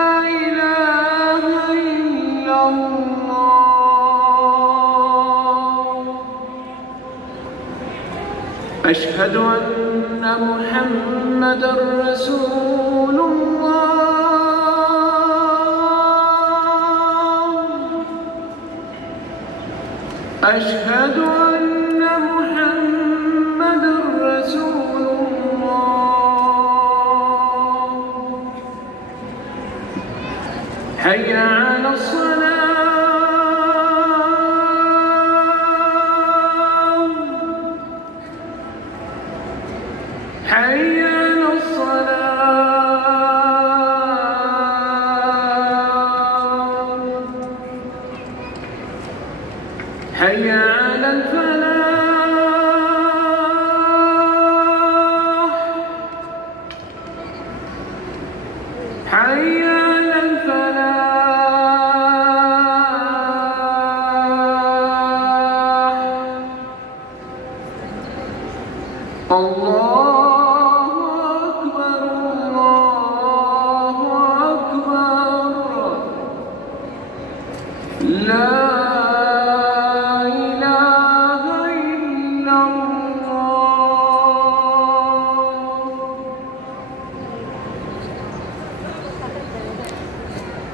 إله إلا الله أشهد أن محمدًا رسول الله أشهد أن محمدًا رسول الله حي على الصلاة حي على الصلاة حي على الفلاح حي على الفلاح الله أكبر الله أكبر لا